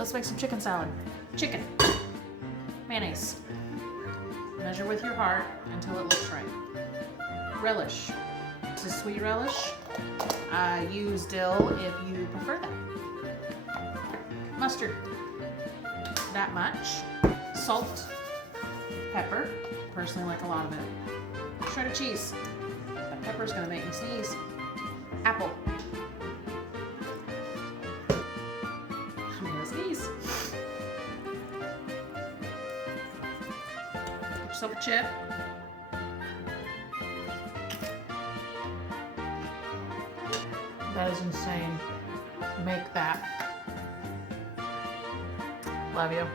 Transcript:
let's make some chicken salad. Chicken. Mayonnaise. Measure with your heart until it looks right. Relish. This is sweet relish. Use dill if you prefer that. Mustard. That much. Salt. Pepper. Personally like a lot of it. Shredded cheese. That pepper's gonna make me sneeze. Apple. I'm gonna sneeze. Get yourself a chip. That is insane. Make that. Love you.